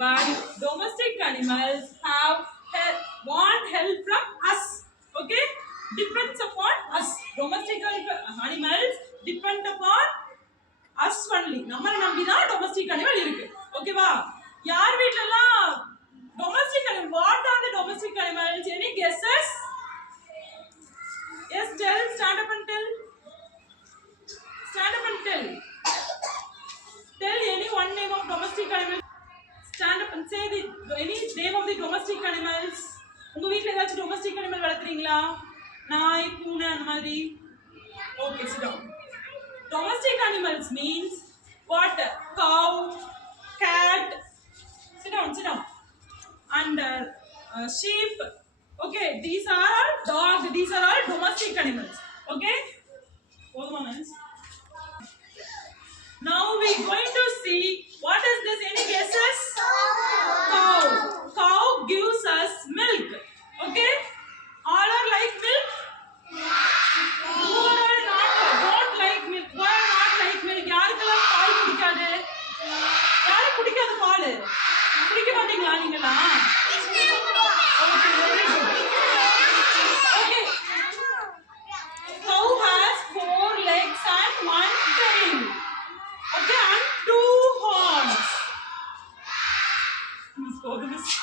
but domestic animals want help from us. Okay, depends upon us. Domestic animals depend upon us only. நம்மள நம்பி தான் domestic animal இருக்கு. ஓகேவா? யார் வீட்லலாம் domestic animal, what are the domestic animals? Any guesses? Yes, tell, stand up and tell. Stand up and tell. Tell any one name of domestic animal. Stand up and say any name of the domestic animals. உங்க வீட்ல ஏதாச்சும் domestic animal வளர்த்துறீங்களா? நாய், பூனை அந்த மாதிரி. Okay, sit down. Domestic animals means what? Cow, cat. Sit down, sit down. And sheep. Okay, these are all dog. These are all domestic animals. Okay. Hold on, miss. Now we going to see what is this. Any guesses? Cow. Cow gives us milk. Okay. All are like milk. Who are not? Don't like milk. Who are not like milk? யாருக்கெல்லாம் பால் பிடிக்காது? யாருக்கு பிடிக்காது பால்? பிடிக்க மாட்டீங்களா நீங்களா? Okay, very good. Okay. Cow has 4 legs and 1 tail. Okay, and 2 horns. Miss Govind.